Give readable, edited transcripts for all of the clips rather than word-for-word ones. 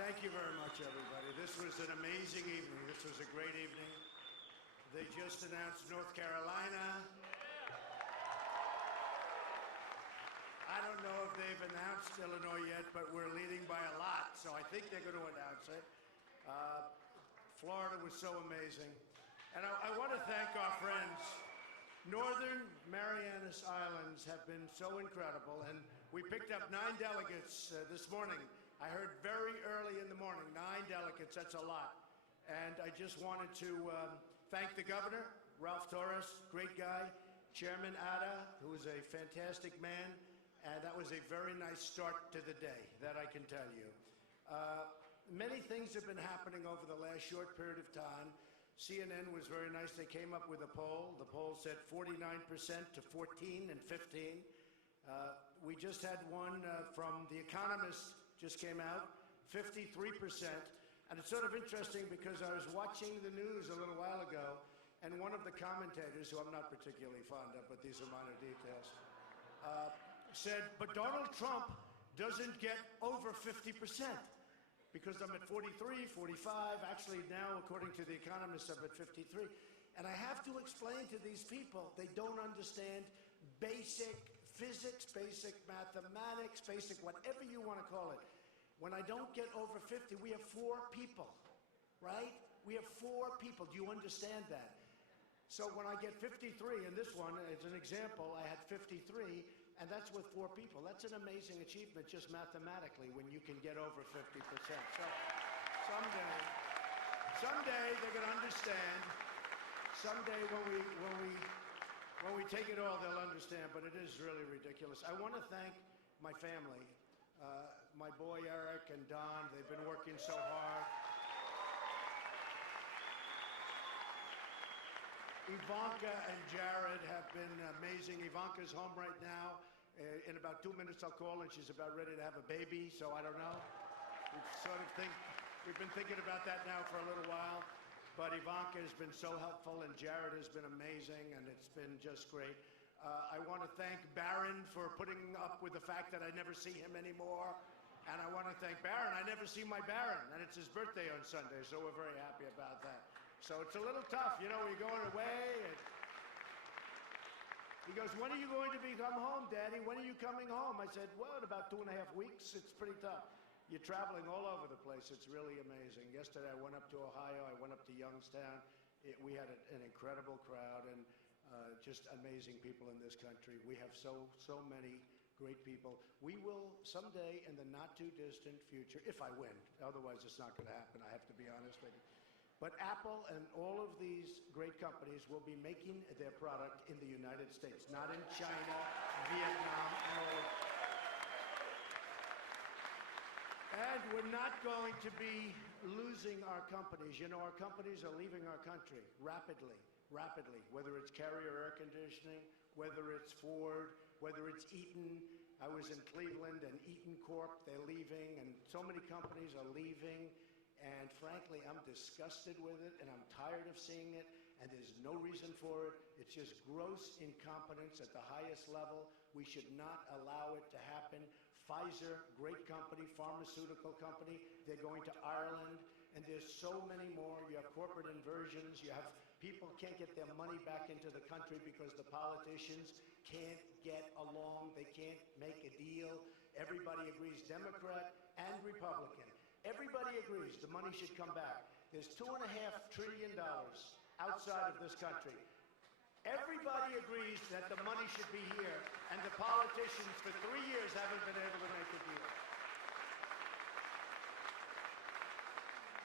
Thank you very much, everybody. This was an amazing evening. This was a great evening. They just announced North Carolina. I don't know if they've announced Illinois yet, but we're leading by a lot, so I think they're going to announce it. Florida was so amazing. And I want to thank our friends. Northern Marianas Islands have been so incredible, and we picked up 9 delegates this morning. I heard very early in the morning, 9 delegates, that's a lot. And I just wanted to thank the governor, Ralph Torres, great guy, Chairman Ada, who is a fantastic man, and that was a very nice start to the day, that I can tell you. Many things have been happening over the last short period of time. CNN was very nice. They came up with a poll. The poll said 49% to 14 and 15. We just had one from The Economist, just came out, 53%. And it's sort of interesting because I was watching the news a little while ago, and one of the commentators, who I'm not particularly fond of, but these are minor details, said, but Donald Trump doesn't get over 50%. Because I'm at 43, 45, actually now, according to The Economist, I'm at 53. And I have to explain to these people, they don't understand basic physics, basic mathematics, basic whatever you want to call it. When I don't get over 50, we have 4 people, right? We have 4 people. Do you understand that? So when I get 53, in this one, as an example, I had 53, and that's with 4 people. That's an amazing achievement just mathematically when you can get over 50%. So someday they're going to understand. Someday when we take it all, they'll understand, but it is really ridiculous. I want to thank my family, my boy Eric and Don. They've been working so hard. Ivanka and Jared have been amazing. Ivanka's home right now. In about 2 minutes I'll call, and she's about ready to have a baby, so I don't know. We've been thinking about that now for a little while. But Ivanka has been so helpful, and Jared has been amazing, and it's been just great. I want to thank Barron for putting up with the fact that I never see him anymore. And I want to thank Barron. I never see my Barron, and it's his birthday on Sunday, so we're very happy about that. So it's a little tough, you know, you're going away. And he goes, when are you going to become home, Daddy? When are you coming home? I said, well, in about 2.5 weeks. It's pretty tough. You're traveling all over the place. It's really amazing. Yesterday, I went up to Ohio. I went up to Youngstown. We had an incredible crowd and just amazing people in this country. We have so many great people. We will someday in the not-too-distant future, if I win, otherwise it's not going to happen, I have to be honest with you. But Apple and all of these great companies will be making their product in the United States, not in China, Vietnam, and we're not going to be losing our companies. You know, our companies are leaving our country rapidly, whether it's Carrier Air Conditioning, whether it's Ford, whether it's Eaton. I was in Cleveland, and Eaton Corp, they're leaving, and so many companies are leaving. And frankly, I'm disgusted with it, and I'm tired of seeing it, and there's no reason for it. It's just gross incompetence at the highest level. We should not allow it to happen. Pfizer, great company, pharmaceutical company, they're going to Ireland, and there's so many more. You have corporate inversions. You have people can't get their money back into the country because the politicians can't get along. They can't make a deal. Everybody agrees, Democrat and Republican. Everybody agrees the money should come back. There's $2.5 trillion outside of this country. Everybody agrees that the money should be here, and the politicians for 3 years haven't been able to make a deal.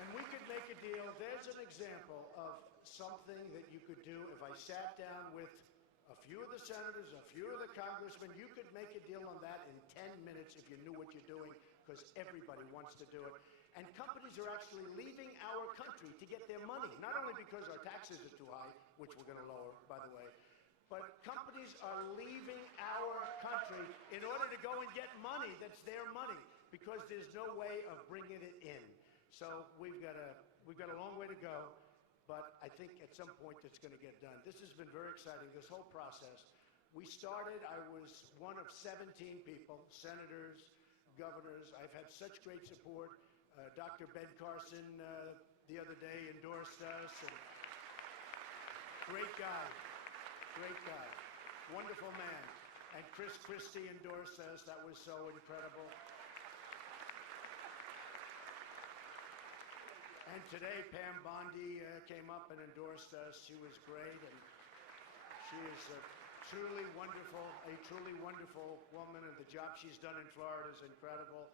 And we could make a deal. There's an example of something that you could do if I sat down with a few of the senators, a few of the congressmen. You could make a deal on that in 10 minutes if you knew what you're doing, because everybody wants to do it. And companies are actually leaving our country to get their money, not only because our taxes are too high, which we're going to lower, by the way, but companies are leaving our country in order to go and get money that's their money, because there's no way of bringing it in. So we've got a long way to go. But I think at some point it's going to get done. This has been very exciting, this whole process. We started, I was one of 17 people, senators, governors. I've had such great support. Dr. Ben Carson the other day endorsed us. And great guy, wonderful man. And Chris Christie endorsed us. That was so incredible. And today, Pam Bondi came up and endorsed us. She was great, and she is a truly wonderful woman, and the job she's done in Florida is incredible.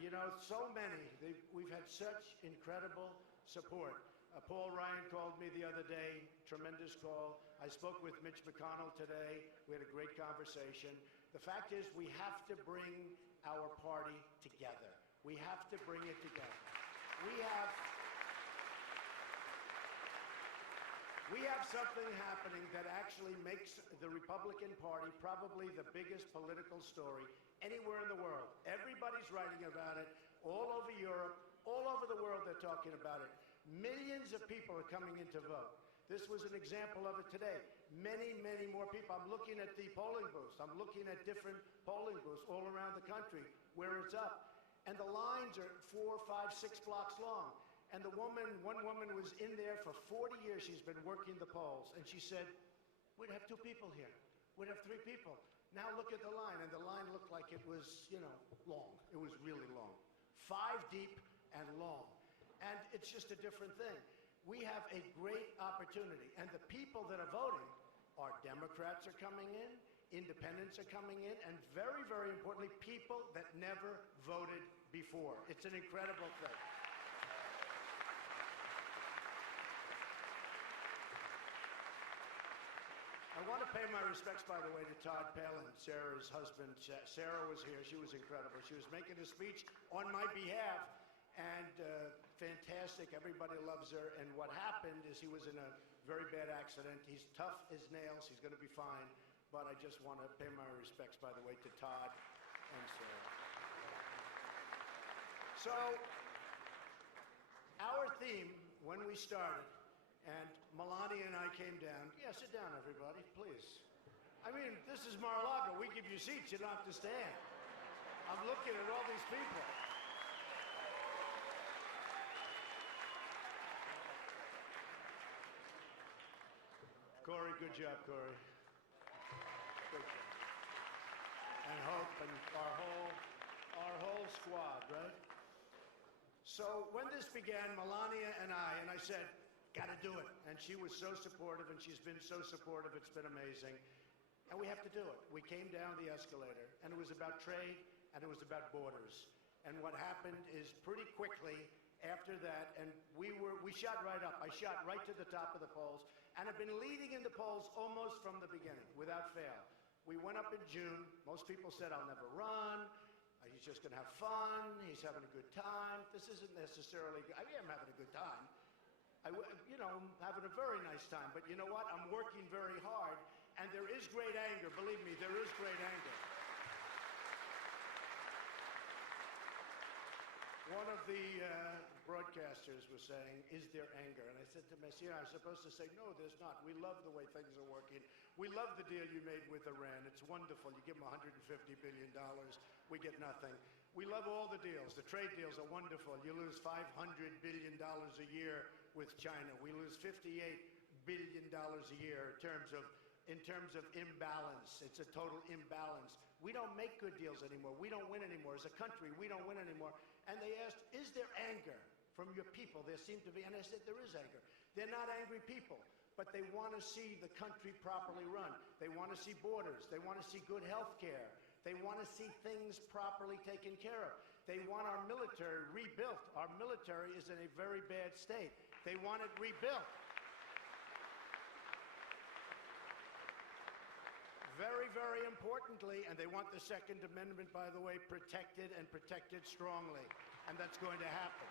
You know, so many. We've had such incredible support. Paul Ryan called me the other day, tremendous call. I spoke with Mitch McConnell today. We had a great conversation. The fact is, we have to bring our party together. We have to bring it together. We have something happening that actually makes the Republican Party probably the biggest political story anywhere in the world. Everybody's writing about it, all over Europe, all over the world they're talking about it. Millions of people are coming in to vote. This was an example of it today. Many more people. I'm looking at the polling booths. I'm looking at different polling booths all around the country where it's up. And the lines are 4, 5, 6 blocks long. And one woman was in there for 40 years. She's been working the polls. And she said, we'd have 2 people here. We'd have 3 people. Now look at the line. And the line looked like it was, you know, long. It was really long. 5 deep and long. And it's just a different thing. We have a great opportunity. And the people that are voting are Democrats are coming in, independents are coming in, and very, very importantly, people that never voted before. It's an incredible thing. I want to pay my respects, by the way, to Todd Palin, Sarah's husband. Sarah was here. She was incredible. She was making a speech on my behalf, and fantastic. Everybody loves her. And what happened is he was in a very bad accident. He's tough as nails. He's going to be fine. But I just want to pay my respects, by the way, to Todd and Sarah. So, our theme, when we started, and Melania and I came down. Yeah, sit down, everybody, please. I mean, this is Mar-a-Lago. We give you seats. You don't have to stand. I'm looking at all these people. Corey, good job, Corey. Good job. And Hope and our whole squad, right? So when this began, Melania and I said, gotta do it. And she was so supportive, and she's been so supportive. It's been amazing. And we have to do it. We came down the escalator, and it was about trade, and it was about borders. And what happened is pretty quickly after that, and we shot right up. I shot right to the top of the polls, and I've been leading in the polls almost from the beginning, without fail. We went up in June. Most people said, I'll never run. He's just going to have fun. He's having a good time. This isn't necessarily good. I mean, I'm having a good time. I'm having a very nice time. But you know what? I'm working very hard, and there is great anger. Believe me, there is great anger. One of the broadcasters was saying, is there anger? And I said to Messier, I'm supposed to say, no, there's not. We love the way things are working. We love the deal you made with Iran. It's wonderful. You give them $150 billion. We get nothing. We love all the deals. The trade deals are wonderful. You lose $500 billion a year with China. We lose $58 billion a year in terms of imbalance. It's a total imbalance. We don't make good deals anymore. We don't win anymore. As a country, we don't win anymore. And they asked, is there anger from your people? There seemed to be. And I said, there is anger. They're not angry people, but they want to see the country properly run. They want to see borders. They want to see good health care. They want to see things properly taken care of. They want our military rebuilt. Our military is in a very bad state. They want it rebuilt. Very, very importantly, and they want the Second Amendment, by the way, protected and protected strongly. And that's going to happen.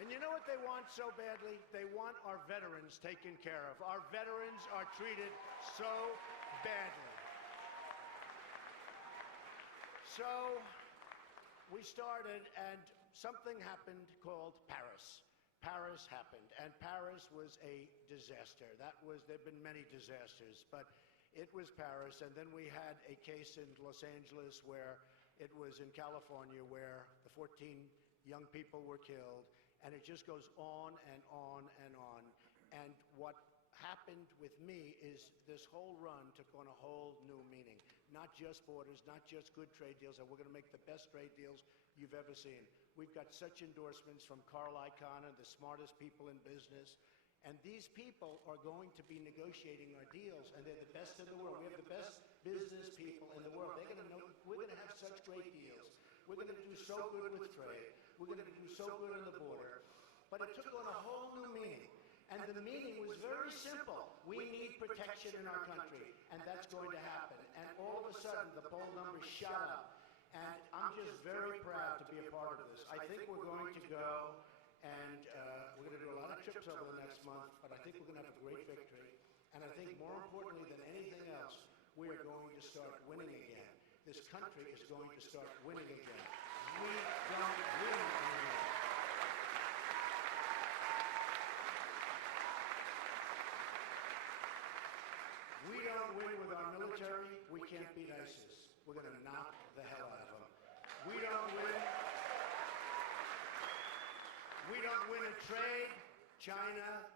And you know what they want so badly? They want our veterans taken care of. Our veterans are treated so badly. So we started, and something happened called Paris. Paris happened, and Paris was a disaster. There've been many disasters, but it was Paris. And then we had a case in Los Angeles where It was in California where the 14 young people were killed, and it just goes on and on and on. And what happened with me is this whole run took on a whole new meaning. Not just borders, not just good trade deals, and we're going to make the best trade deals you've ever seen. We've got such endorsements from Carl Icahn, the smartest people in business. And these people are going to be negotiating our deals, and they're the best in the world. We have the best business people in the world. They're going to know we're going to have such great deals. We're going to do so good with trade. We're going to do so good on the border. But it took on a whole new meaning. And the meaning was very simple. We need protection in our country, and that's going to happen. And all of a sudden, the poll numbers shot up. And I'm just very proud to be a part of this. I think we're going to go, and we're going to do a lot of trips over the next month, but I think we're going to have a great victory. And I think more importantly than anything else, we are going to start winning again. This country is going to start winning again. We don't win anymore. We don't win with our military. We can't beat ISIS. We're going to knock the hell out of them. We don't win. We don't win in trade. China,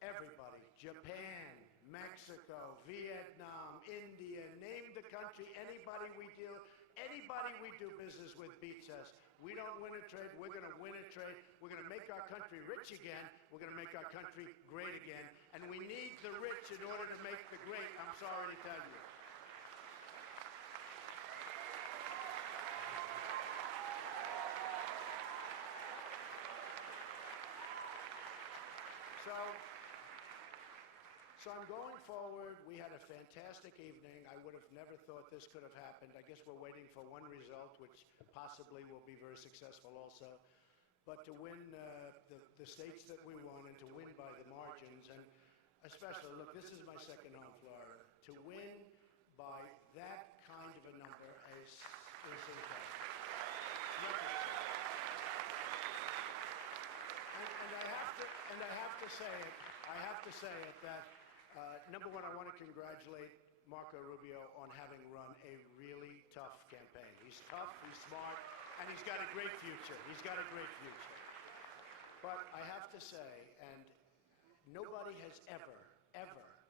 everybody. Japan, Mexico, Vietnam, India, name the country. Anybody we do business with beats us. We don't win a trade. We're going to win a trade. We're going to make our country rich again. We're going to make our country great again. And we need the rich in order to make the great, I'm sorry to tell you. So I'm going forward. We had a fantastic evening. I would have never thought this could have happened. I guess we're waiting for one result, which possibly will be very successful also. But to win the states that we won, and to win by the margins, and especially, look, this is my second home, Florida. To win by that kind of a number is incredible. And I have to say it that number one, I want to congratulate Marco Rubio on having run a really tough campaign. He's tough, he's smart, and he's got a great future. He's got a great future. But I have to say, and nobody has ever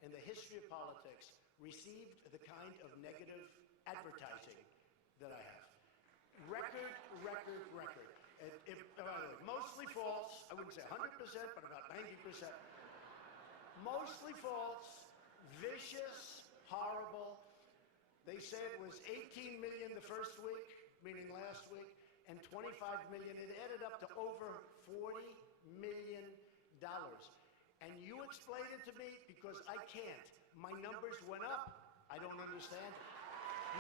in the history of politics received the kind of negative advertising that I have. Record. Mostly false. I wouldn't say 100%, but about 90%. Mostly false, vicious, horrible. They say it was 18 million the first week, meaning last week, and 25 million. It added up to over $40 million. And you explain it to me because I can't. My numbers went up. I don't understand it.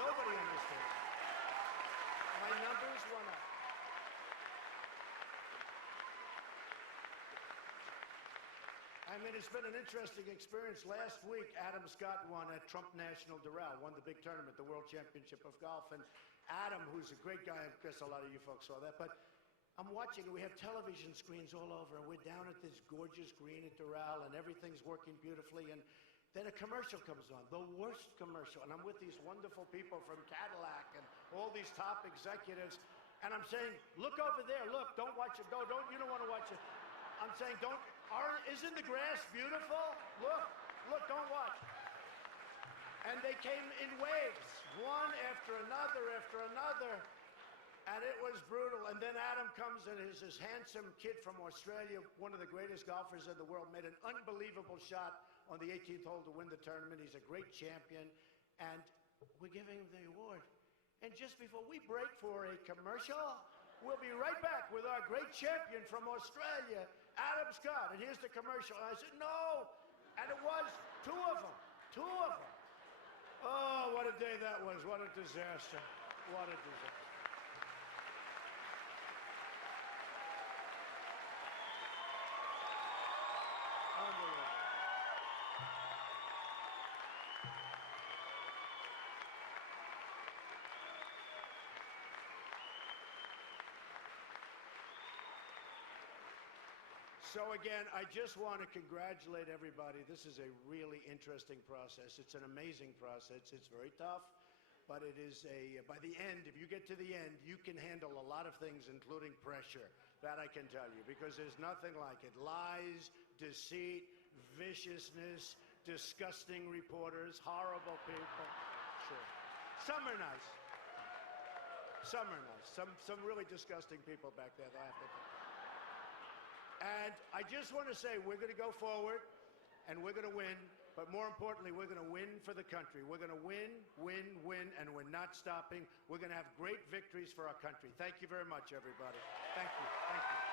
Nobody understands it. My numbers went up. I mean, it's been an interesting experience. Last week, Adam Scott won at Trump National Doral, won the big tournament, the World Championship of Golf. And Adam, who's a great guy, I guess a lot of you folks saw that, but I'm watching, we have television screens all over, and we're down at this gorgeous green at Doral, and everything's working beautifully, and then a commercial comes on, the worst commercial, and I'm with these wonderful people from Cadillac and all these top executives, and I'm saying, look over there, look, don't watch it, you don't want to watch it. I'm saying, isn't the grass beautiful? Look, don't watch. And they came in waves, one after another, and it was brutal. And then Adam comes in, he's this handsome kid from Australia, one of the greatest golfers in the world, made an unbelievable shot on the 18th hole to win the tournament. He's a great champion, and we're giving him the award. And just before we break for a commercial, we'll be right back with our great champion from Australia, Adam Scott. And here's the commercial. And I said, no. And it was two of them. Oh, what a day that was. What a disaster. What a disaster. Unbelievable. So again, I just want to congratulate everybody. This is a really interesting process. It's an amazing process. It's very tough, but it is by the end, if you get to the end, you can handle a lot of things, including pressure. That I can tell you, because there's nothing like it. Lies, deceit, viciousness, disgusting reporters, horrible people. Sure. Some are nice. Some are nice. Some really disgusting people back there, I have to tell you. And I just want to say, we're going to go forward, and we're going to win. But more importantly, we're going to win for the country. We're going to win, win, win, and we're not stopping. We're going to have great victories for our country. Thank you very much, everybody. Thank you. Thank you.